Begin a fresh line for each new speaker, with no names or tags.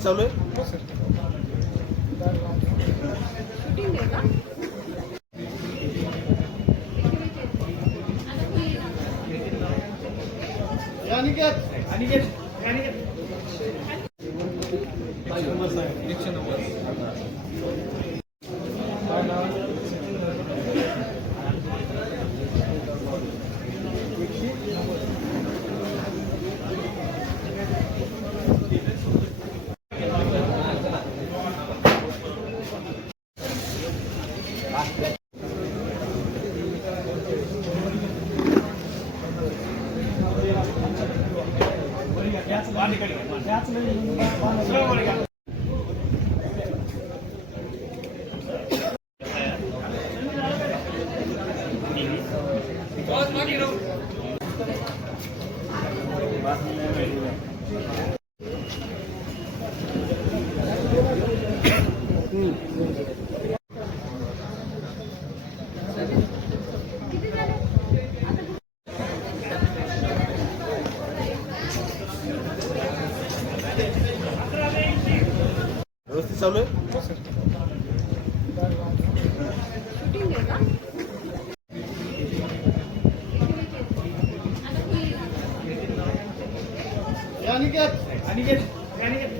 Salud.
No, sir.
Aniket अनिकेत अनिकेत
एकशे नव्वद
Mm-hmm.
व्यवस्थित चालू
अनिकेत अनिकेत अनिकेत